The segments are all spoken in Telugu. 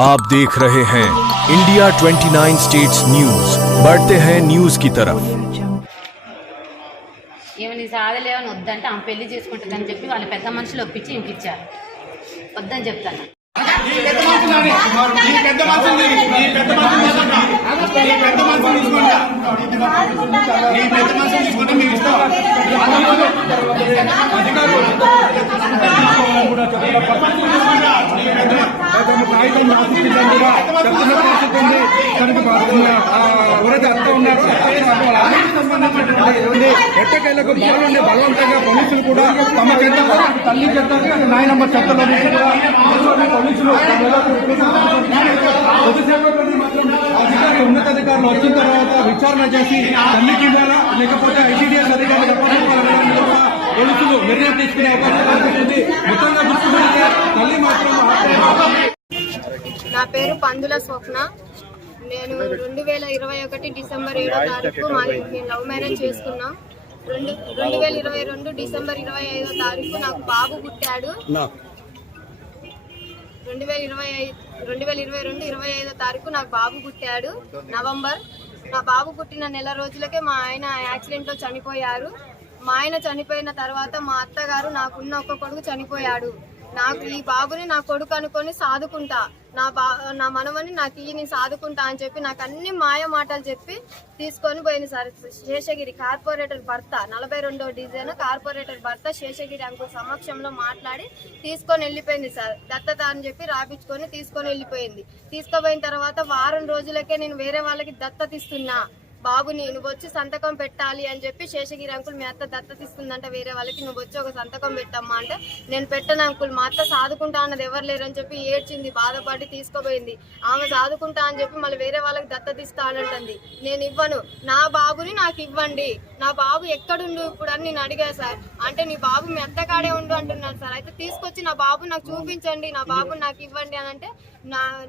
आप देख रहे हैं इंडिया 29 स्टेट्स न्यूज। बढ़ते हैं न्यूज की तरफ। ఏమని సాధలేవని వద్దంటే ఆమె పెళ్లి చేసుకుంటుందని చెప్పి వాళ్ళ పెద్ద మనుషులు ఒప్పించి ఇంకిచ్చారు. వద్దని చెప్తాను. ఎట్టకేలకు బాగుండే బలవంతంగా పోలీసులు కూడా తమకెంత తల్లి నాయన నంబర్ చెత్తలో పోలీసులు అధికారులు ఉన్నతాధికారులు వచ్చిన తర్వాత విచారణ చేసి తల్లికి ఇవ్వాలా లేకపోతే ఐటీడీఎస్ అధికారులు పోలీసులు నిర్ణయం తీసుకునే అవకాశం ఉంది. మొత్తంగా చూసుకుంటే తల్లి మాత్రం. నా పేరు పందుల స్వప్న. నేను 2021 డిసెంబర్ 7వ తారీఖు నేను లవ్ మ్యారేజ్ చేసుకున్నాం. 2022 డిసెంబర్ 25వ తారీఖు నాకు బాబు పుట్టాడు. 2022 25వ తారీఖు నాకు బాబు పుట్టాడు నవంబర్. నా బాబు పుట్టిన నెల రోజులకే మా ఆయన యాక్సిడెంట్లో చనిపోయారు. మా ఆయన చనిపోయిన తర్వాత మా అత్తగారు నాకున్న ఒక్క కొడుకు చనిపోయాడు. నాకు ఈ బాబుని నా కొడుకు అనుకొని సాదుకుంటా, నా మనవని నాకు నేను సాదుకుంటా అని చెప్పి నాకు అన్ని మాయ మాటలు చెప్పి తీసుకొని పోయింది సార్. శేషగిరి కార్పొరేటర్ భర్త 42వ డివిజన్ కార్పొరేటర్ భర్త శేషగిరి అంకుల్ సమక్షంలో మాట్లాడి తీసుకొని వెళ్ళిపోయింది సార్. దత్తత అని చెప్పి రాపించుకొని తీసుకొని వెళ్ళిపోయింది. తీసుకుపోయిన తర్వాత వారం రోజులకే నేను వేరే వాళ్ళకి దత్తత ఇస్తున్నా, బాబుని నువ్వు వచ్చి సంతకం పెట్టాలి అని చెప్పి శేషగిరి అంకుల్ మీ అత్త దత్తత ఇస్తుందంట వేరే వాళ్ళకి, నువ్వు వచ్చి ఒక సంతకం పెట్టమ్మా అంటే నేను పెట్టను అంకుల్, మా అత్త సాదుకుంటా అన్నది ఎవరు లేరని చెప్పి ఏడ్చింది, బాధపడి తీసుకుపోయింది. ఆమె సాదుకుంటా అని చెప్పి మళ్ళీ వేరే వాళ్ళకి దత్తత ఇస్తా అని అంటుంది. నేను ఇవ్వను, నా బాబుని నాకు ఇవ్వండి, నా బాబు ఎక్కడుండు ఇప్పుడు అని నేను అడిగా సార్. అంటే నీ బాబు మీ అత్త కాడే ఉండు అంటున్నాను సార్. అయితే తీసుకొచ్చి నా బాబు నాకు చూపించండి, నా బాబుని నాకు ఇవ్వండి అని అంటే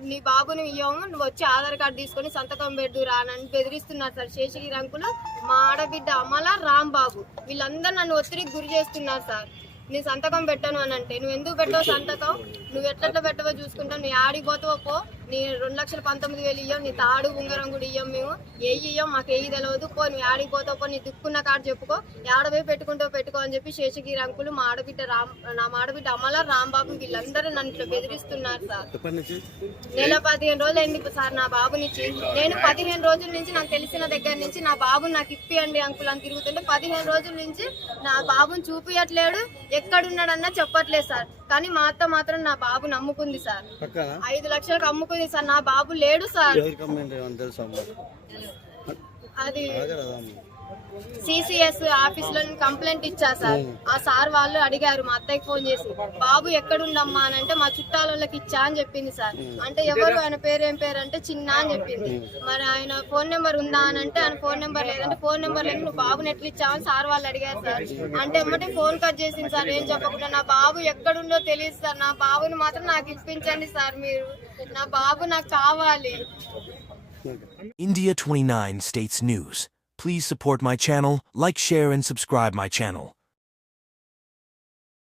నీ బాబుని ఇవ్వము, నువ్వు వచ్చి ఆధార్ కార్డు తీసుకొని సంతకం పెడుదురా అని బెదిరిస్తున్నారు సార్ శేషగిరి అంకులు, మా ఆడబిడ్డ అమల, రాంబాబు వీళ్ళందరూ నన్ను ఒత్తిడికి గురి చేస్తున్నారు సార్. నీ సంతకం పెట్టను అని అంటే నువ్వు ఎందుకు పెట్టావు సంతకం, నువ్వు ఎట్లా పెట్టవో చూసుకుంటావు, నీ ఆడికి పోతావో పో, నీ 2,19,000 ఇయ్యం, నీ తాడు ఉంగరం కూడా ఇయ్యం, మేము ఇయ్యం, మాకు ఏది తెలియదు, పో నీ ఆడికి పోతావు పో, నీ దిక్కున్న కాడు చెప్పుకో, ఆడపోయి పెట్టుకుంటావు పెట్టుకో అని చెప్పి శేషగిరి అంకులు మా ఆడబిడ్డ నా ఆడబిడ్డ అమల, రాంబాబు వీళ్ళందరూ నన్ను ఇట్లా బెదిరిస్తున్నారు సార్. నెల 15 రోజులు అయింది సార్ నా బాబునిచ్చి. నేను 15 రోజుల నుంచి నాకు తెలిసిన దగ్గర నుంచి నా బాబుని నాకు ఇప్పియండి అంకుల్ అని తిరుగుతుంటే 15 రోజుల నుంచి నా బాబుని చూపియట్లేడు, ఎక్కడున్నాడన్నా చెప్పట్లేదు సార్. కానీ మా అత్త మాత్రం నా బాబు నమ్ముకుంది సార్, 5 లక్షలకు అమ్ముకుంది సార్. నా బాబు లేడు సార్. అది సిసిఎస్ ఆఫీస్ లో కంప్లైంట్ ఇచ్చా సార్. ఆ సార్ వాళ్ళు అడిగారు మా అత్తయ్యకి ఫోన్ చేసి, బాబు ఎక్కడుండమ్మా అని అంటే మా చుట్టాలకి ఇచ్చా అని చెప్పింది సార్. అంటే ఎవరు ఆయన పేరు ఏం పేరు అంటే చిన్న అని చెప్పింది. మరి ఆయన ఫోన్ నెంబర్ ఉందా అని అంటే ఆయన ఫోన్ నెంబర్ లేదంటే ఫోన్ నెంబర్ లేదు, నువ్వు బాబుని ఎట్లా ఇచ్చావని సార్ వాళ్ళు అడిగారు సార్. అంటే ఎమ్మటే ఫోన్ కట్ చేసింది సార్ ఏం చెప్పకుండా. నా బాబు ఎక్కడుందో తెలియదు సార్, నా బాబుని మాత్రం నాకు ఇప్పించండి సార్ మీరు, నా బాబు నాకు కావాలి. India 29 States News. Please support my channel, like, share and subscribe my channel.